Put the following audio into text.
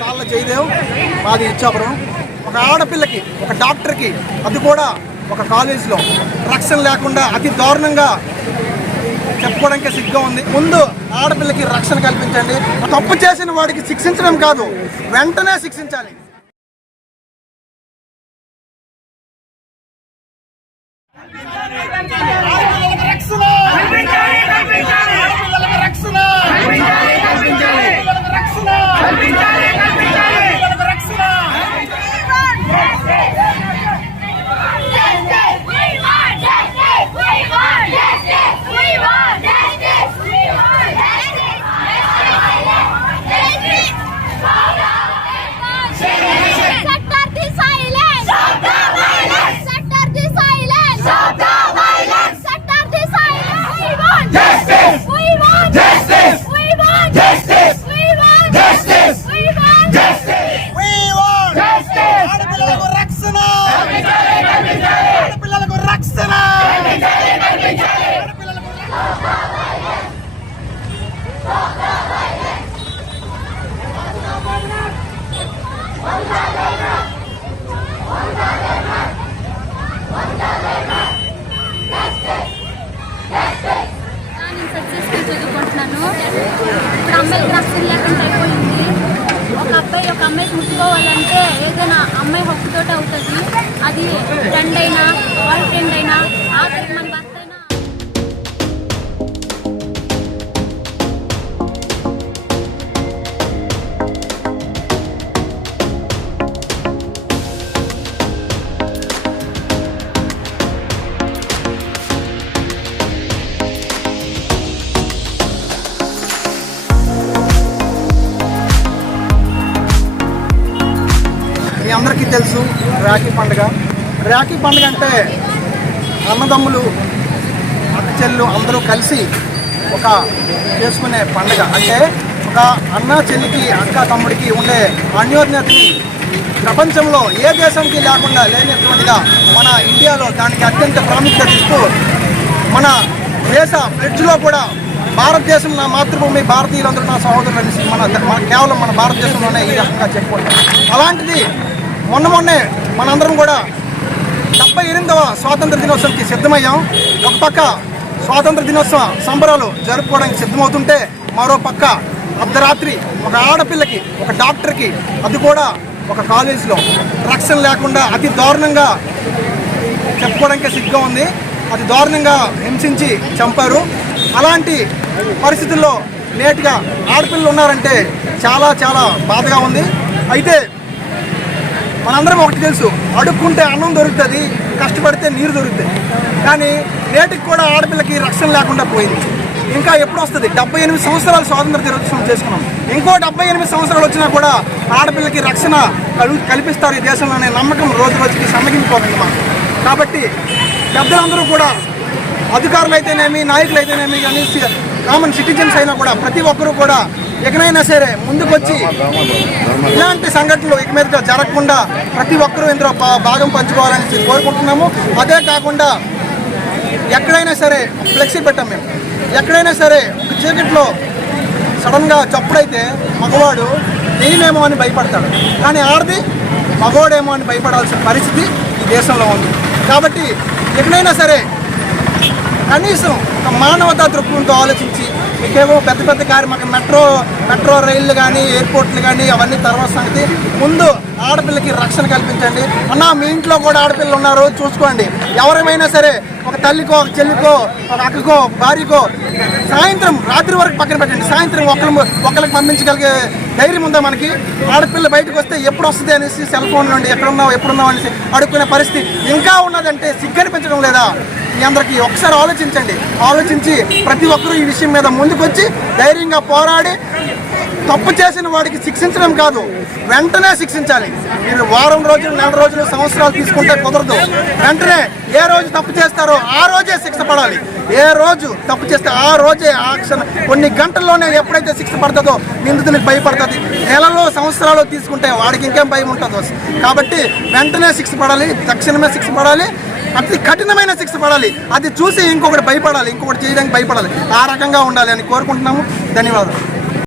కాళ్ళ జయదేవ్, మాది ఇచ్చాపురం. ఒక ఆడపిల్లకి, ఒక డాక్టర్కి, అది కూడా ఒక కాలేజీలో రక్షణ లేకుండా అతి దారుణంగా చెప్పుకోవడానికి సిగ్గా ఉంది. ముందు ఆడపిల్లకి రక్షణ కల్పించండి. తప్పు చేసిన వాడికి శిక్షించడం కాదు, వెంటనే శిక్షించాలి. ఇప్పుడు అమ్మాయికి రక్షణ లేకుండా అయిపోయింది. ఒక అమ్మాయికి ముట్టుకోవాలంటే ఏదైనా అమ్మాయి హక్కుతోటి అవుతుంది. అది ఫ్రెండ్ అయినా, బాయ్ ఫ్రెండ్ అయినా, ఆఖరికి మన భర్త అయినా. అందరికీ తెలుసు రాఖీ పండుగ. రాఖీ పండుగ అంటే అన్నదమ్ములు, అక్క చెల్లు అందరూ కలిసి ఒక చేసుకునే పండుగ. అంటే ఒక అన్న చెల్లికి, అక్క తమ్ముడికి ఉండే అన్యోన్యతని ప్రపంచంలో ఏ దేశానికి లేకుండా లేనటువంటిగా మన ఇండియాలో దానికి అత్యంత ప్రాముఖ్యత ఇస్తూ మన దేశ ఫ్రిడ్జ్లో కూడా భారతదేశం నా మాతృభూమి, భారతీయులందరూ నా సహోదరులు మన కేవలం మన భారతదేశంలోనే ఈ రకంగా చెప్పుకుంటాం. అలాంటిది మొన్నే మనందరం కూడా 78వ స్వాతంత్ర దినోత్సవంకి సిద్ధమయ్యాం. ఒక పక్క స్వాతంత్ర దినోత్సవ సంబరాలు జరుపుకోవడానికి సిద్ధమవుతుంటే, మరో పక్క అర్ధరాత్రి ఒక ఆడపిల్లకి, ఒక డాక్టర్కి, అది కూడా ఒక కాలేజీలో రక్షణ లేకుండా అతి దారుణంగా చెప్పుకోవడానికి సిగ్గా ఉంది. అతి దారుణంగా హింసించి చంపారు. అలాంటి పరిస్థితుల్లో నేటిగా ఆడపిల్లలు ఉన్నారంటే చాలా చాలా బాధగా ఉంది. అయితే మనందరం ఒకటి తెలుసు, అడుక్కుంటే అన్నం దొరుకుతుంది, కష్టపడితే నీరు దొరుకుతుంది. కానీ నేటికి కూడా ఆడపిల్లకి రక్షణ లేకుండా పోయింది. ఇంకా ఎప్పుడు వస్తుంది? 78 సంవత్సరాలు స్వాతంత్ర దినోత్సవం చేసుకున్నాం. ఇంకో 78 సంవత్సరాలు వచ్చినా కూడా ఆడపిల్లకి రక్షణ కల్పిస్తారు ఈ దేశంలోనే నమ్మకం రోజు రోజుకి సన్నగిలిపోతుంది మాకు. కాబట్టి పెద్దలందరూ కూడా, అధికారులు అయితేనేమి, నాయకులు అయితేనేమి, కానీ కామన్ సిటిజన్స్ అయినా కూడా ప్రతి ఒక్కరూ కూడా ఎక్కడైనా సరే ముందుకొచ్చి ఇలాంటి సంఘటనలు ఇక మీద జరగకుండా ప్రతి ఒక్కరూ ఇందులో భాగం పంచుకోవాలని కోరుకుంటున్నాము. అదే కాకుండా ఎక్కడైనా సరే ఫ్లెక్సీ పెట్టాం మేము. ఎక్కడైనా సరే ఒక చీకట్లో సడన్గా చప్పుడైతే మగవాడు నేనేమో అని భయపడతాడు, కానీ ఆడది మగవాడేమో అని భయపడాల్సిన పరిస్థితి ఈ దేశంలో ఉంది. కాబట్టి ఎక్కడైనా సరే కనీసం ఒక మానవతా దృక్పథంతో ఆలోచించి, మీకేమో పెద్ద పెద్ద మాకు మెట్రో రైళ్లు కానీ, ఎయిర్పోర్ట్లు కానీ అవన్నీ తర్వాత సంగతి, ముందు ఆడపిల్లకి రక్షణ కల్పించండి. అన్న, మీ ఇంట్లో కూడా ఆడపిల్లలు ఉన్నారు, చూసుకోండి. ఎవరైనా సరే ఒక తల్లికో, ఒక చెల్లికో, ఒక అక్కకో, భార్యకో సాయంత్రం రాత్రి వరకు పక్కన పెట్టండి. సాయంత్రం ఒకరికి పంపించగలిగే ధైర్యం ఉందా మనకి? ఆడపిల్ల బయటకు వస్తే ఎప్పుడు వస్తుంది అనేసి సెల్ ఫోన్ నుండి ఎప్పుడున్నావు అనేసి అడుక్కునే పరిస్థితి ఇంకా ఉన్నదంటే సిగ్గనిపించడం లేదా? మీ అందరికీ ఒకసారి ఆలోచించి ప్రతి ఒక్కరూ ఈ విషయం మీద ముందుకొచ్చి ధైర్యంగా పోరాడి తప్పు చేసిన వాడికి శిక్షించడం కాదు, వెంటనే శిక్షించాలి. మీరు వారం రోజులు, నెల రోజులు, సంవత్సరాలు తీసుకుంటే కుదరదు. వెంటనే ఏ రోజు తప్పు చేస్తారో ఆ రోజే శిక్ష పడాలి. ఏ రోజు తప్పు చేస్తే ఆ రోజే, ఆ క్షణం, కొన్ని గంటల్లోనే ఎప్పుడైతే శిక్ష పడుతుందో నిందితునికి భయపడుతుంది. నెలలో, సంవత్సరాలు తీసుకుంటే వాడికి ఇంకేం భయం ఉంటుందో. కాబట్టి వెంటనే శిక్ష పడాలి, తక్షణమే శిక్ష పడాలి, అతి కఠినమైన శిక్ష పడాలి. అది చూసి ఇంకొకటి భయపడాలి, ఇంకొకటి చేయడానికి భయపడాలి. ఆ రకంగా ఉండాలి అని కోరుకుంటున్నాము. ధన్యవాదాలు.